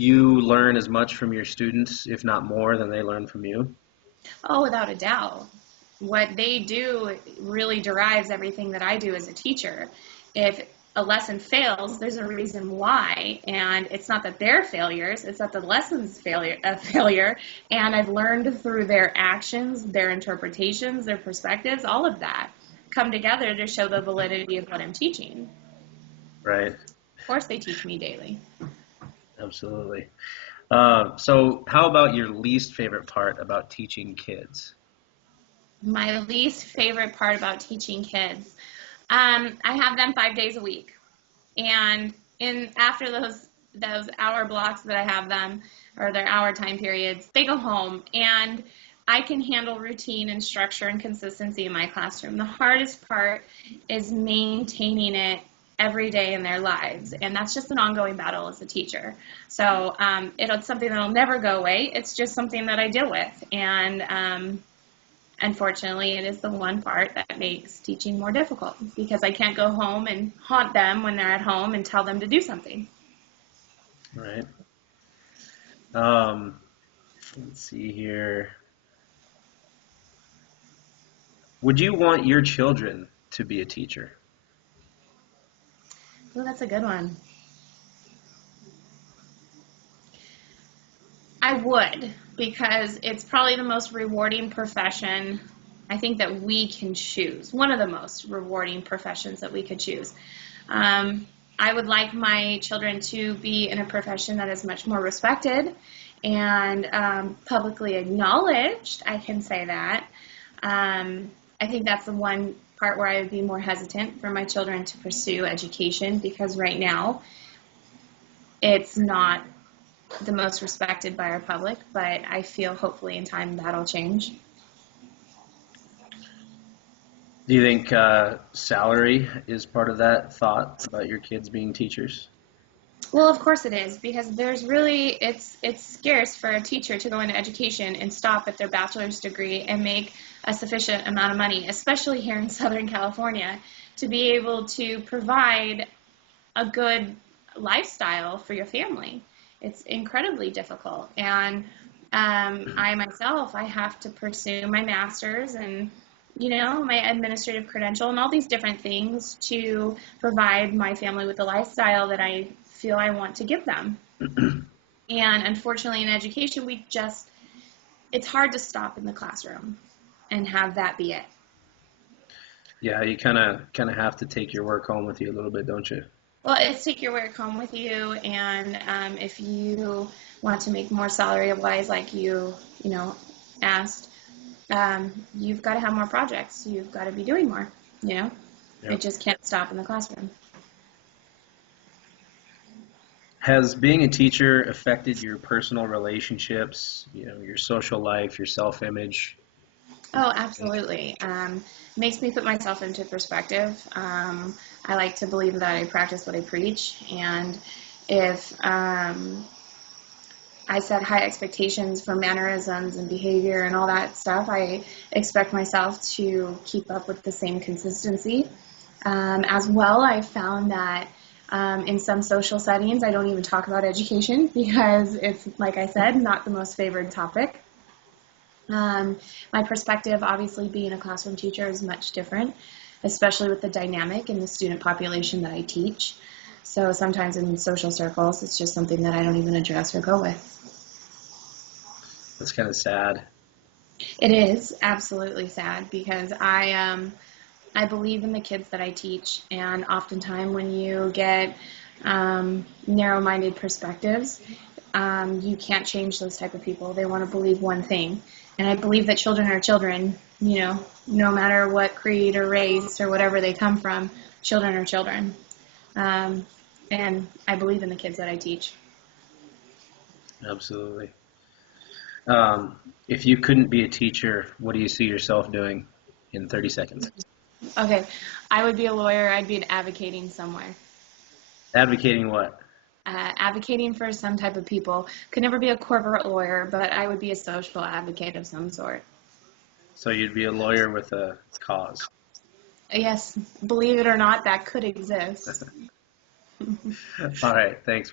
you learn as much from your students, if not more, than they learn from you? Oh, without a doubt. What they do really derives everything that I do as a teacher. If a lesson fails, there's a reason why, and it's not that they're failures, it's that the lesson's a failure, and I've learned through their actions, their interpretations, their perspectives, all of that come together to show the validity of what I'm teaching. Right. Of course, they teach me daily. Absolutely. So how about your least favorite part about teaching kids? My least favorite part about teaching kids, I have them 5 days a week. And after those hour blocks that I have them, or their hour time periods, they go home, and I can handle routine and structure and consistency in my classroom. The hardest part is maintaining it every day in their lives, and that's just an ongoing battle as a teacher. So it's something that'll never go away. It's just something that I deal with, and unfortunately, it is the one part that makes teaching more difficult because I can't go home and haunt them when they're at home and tell them to do something. Right. Um, let's see here. Would you want your children to be a teacher? Oh, that's a good one. I would, because it's probably the most rewarding profession I think that we can choose. One of the most rewarding professions that we could choose. I would like my children to be in a profession that is much more respected and publicly acknowledged. I can say that. I think that's the one part where I would be more hesitant for my children to pursue education, because right now it's not the most respected by our public, but I feel hopefully in time that'll change. Do you think salary is part of that thought about your kids being teachers? Well, of course it is, because there's really it's scarce for a teacher to go into education and stop at their bachelor's degree and make a sufficient amount of money, especially here in Southern California, to be able to provide a good lifestyle for your family. It's incredibly difficult, and I myself, I have to pursue my master's and my administrative credential and all these different things to provide my family with the lifestyle that I feel I want to give them. And unfortunately, in education, it's hard to stop in the classroom and have that be it. Yeah, you kind of have to take your work home with you a little bit, don't you? Well, it's take your work home with you, and if you want to make more salary-wise, like asked, you've got to have more projects. You've got to be doing more. Yep. It just can't stop in the classroom. Has being a teacher affected your personal relationships, your social life, your self-image? Oh, absolutely. Makes me put myself into perspective. I like to believe that I practice what I preach, and if I set high expectations for mannerisms and behavior and all that stuff, I expect myself to keep up with the same consistency. As well, I found that in some social settings, I don't even talk about education because it's, like I said, not the most favored topic. My perspective, obviously, being a classroom teacher is much different, especially with the dynamic and the student population that I teach. So sometimes in social circles, it's just something that I don't even address or go with. That's kind of sad. It is absolutely sad, because I believe in the kids that I teach, and oftentimes when you get narrow-minded perspectives, you can't change those type of people. They want to believe one thing. And I believe that children are children, no matter what creed or race or whatever they come from, children are children. And I believe in the kids that I teach. Absolutely. If you couldn't be a teacher, what do you see yourself doing in 30 seconds? Okay, I would be a lawyer. I'd be advocating somewhere. Advocating what? Advocating for some type of people. Could never be a corporate lawyer, but I would be a social advocate of some sort. So you'd be a lawyer with a cause. Yes, believe it or not, that could exist. All right, thanks.